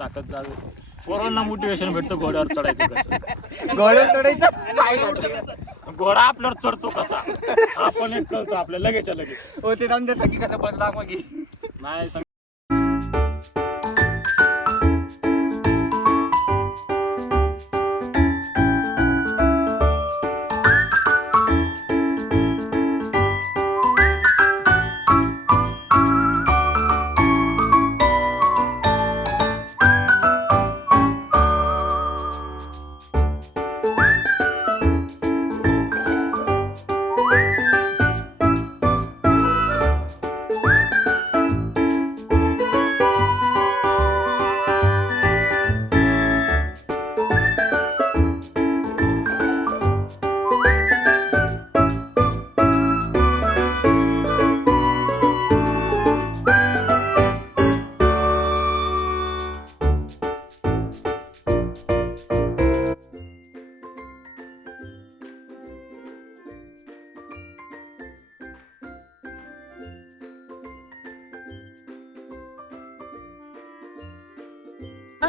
ताकद जावे. Corona motivation भेटतं घोड्यावर चढायचं कसं. घोड्यावर चढायचं. घोडा आपल्यावर चढतो कसा आपण एक कळतो आपल्याला लगेच हो ते आमच्यासाठी कसं पडत दाखवा की नाही.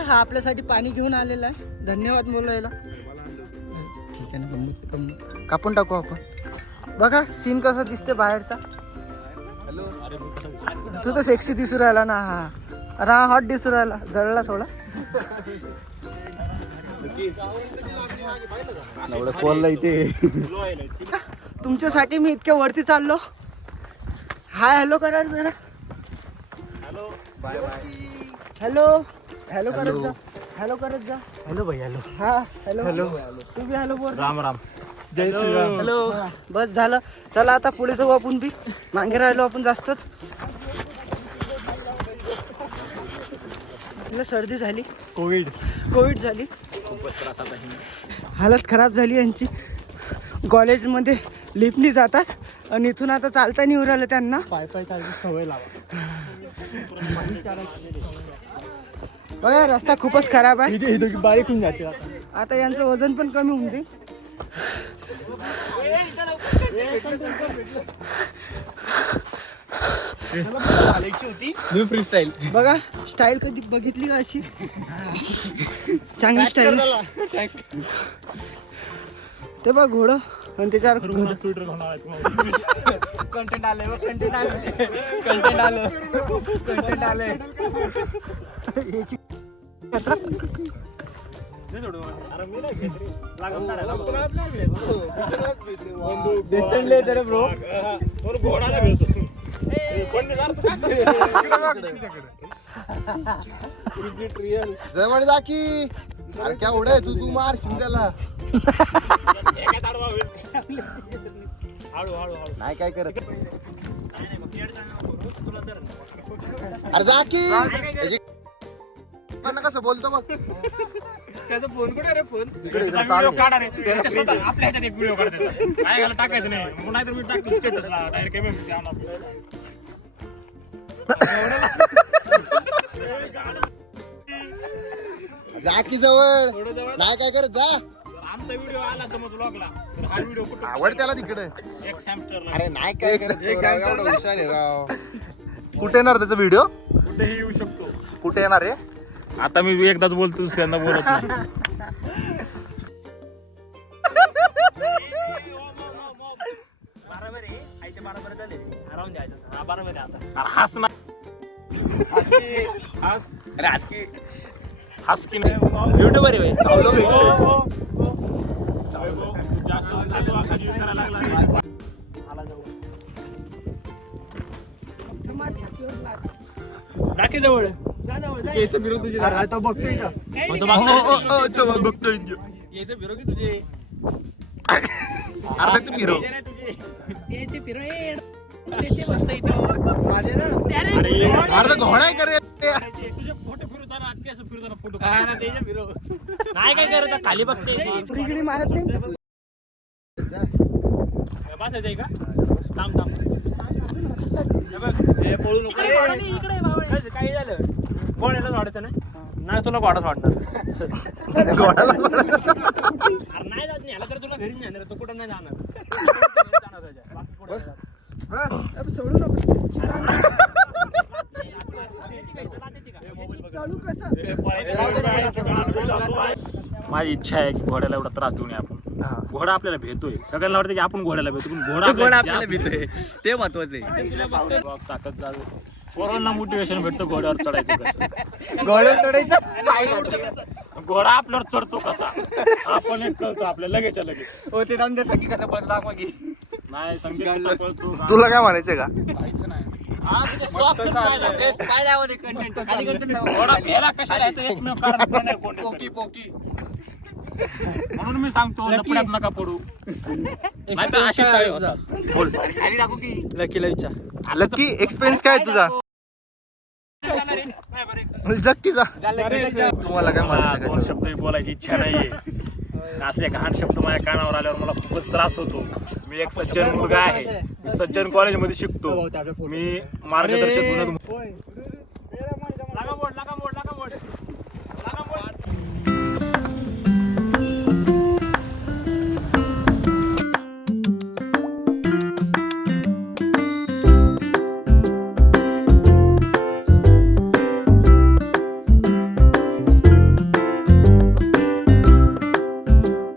हा आपल्यासाठी पाणी घेऊन आलेला आहे. धन्यवाद बोलायला. ठीक आहे ना. कापून टाकू आपण. बघा सीन कसा दिसते बाहेरचा. हॅलो. तू तर सेक्सी दिसू राहिला ना. हा अरे हा हॉट दिसू राहिला. जळला थोडा. तुमच्यासाठी मी इतक्या वरती चाललो. हाय हॅलो करा जरा. Hello bye bye. Hello hello करत जा. हॅलो करत जा. हॅलो भाई. हॅलो. हा हॅलो हॅलो. तू बी हॅलो बोल. राम राम. जय श्रीराम. हॅलो. बस झालं. चला आता पुढे जाऊ आपण बी. मागे राहिलो आपण जास्तच. तिला सर्दी झाली. कोविड झाली. खूपच त्रास आता. हालत खराब झाली यांची. कॉलेजमध्ये लिफ्टनी जातात आणि इथून आता चालता नाही उरालं त्यांना. पाय चालायची सवय लावा. बघा रस्ता खूपच खराब आहे. बारीक होऊन जाते आता यांचं वजन पण कमी होऊन जाईल. Free style. बघा स्टाईल कधी बघितली का अशी. चांगली स्टाईल. ते बघ घोडं आणि त्याच्यावर कंटेंट आले. जवळ जा की. अरे क्या उडे तू मार शिंद्याला. नाही काय करत. अरे जा की. कसं बोलतो बघ. त्याचा फोन कुठे रे. फोन व्हिडिओ काढा रे. आपल्या ह्याच्यात एक व्हिडिओ काढतात. काय घाला टाकायचं नाही. नाहीतर मी टाकतो स्टेटसला डायरेक्ट. जा की जवळ. नाही काय करत जा. आमचा व्हिडिओ आला समज ब्लॉगला तर हा व्हिडिओ कुठे आवड त्याला तिकडे. एक हॅमस्टरला. अरे नाही काय करत. एवढं हुशार आहे राव. कुठे येणार त्याचा व्हिडिओ. कुठेही येऊ शकतो. कुठे येणार रे. आता मी एकदाच बोलतो दुसऱ्यांदा बोलत नाही. हस ना. हस की नाही. युट्यूबर आहे जास्त करायला लागला. टाके जवळ. फिरो तुझे. आता बघतोय का. बघतोय फिरो की तुझे. अर्धाच फिरो. अर्धा घोडा करे. तुझे फोटो फिरवताना केस फिरवताना फोटो फिरो. नाही काय करत खाली बघते. फ्रीगडी मारत नाही. बसायचं का. थांब पळू नको. काही झालं घोड्यालाच वाढायचं नाही तुला घोडाच वाढणार. नाही जात नाही तर तुला घरी नाही तो कुठं नाही जाणार. सोडू नको. माझी इच्छा आहे की घोड्याला एवढा त्रास देऊ नये आपण. हा. घोडा आपल्याला भेटतोय, सगळ्यांना वाटतं की आपण घोड्याला भेटतो, पण घोडा आपल्याला भेटतोय, ते महत्वाचं आहे. ताकद जावे. पोरांना मोटिवेशन भेटतं घोड्यावर चढायचं कसं. घोड्यावर चढायचं. घोडा आपल्यावर चढतो कसा आपण एक कळतो आपल्याला लगेच लगेच. हो ते जाऊन सगळी कसं पळत दाखवा की. नाही संगीत कसा कळतो. तुला काय म्हणायचंय का? काय द्यावं ते कंटेंट खाली कंटेंट घोडा भेला कशाला याचं एकमेव कारण पण आहे कोणी. Poke poke. म्हणून मी सांगतो लपड्यात नका पडू, नाही तर अशी चाळी होतात. बोल. खाली दाखवू की. लकीला विचार. लकी एक्सपिरियन्स काय आहे तुझा? लकीचा तुम्हाला काय म्हणायचं दोन का? शब्द बोलायची इच्छा नाहीये. असले घाण शब्द माझ्या कानावर आल्यावर मला खूपच त्रास होतो. मी एक सज्जन मुलगा आहे, मी सज्जन कॉलेज मध्ये शिकतो, मी मार्गदर्शक म्हणून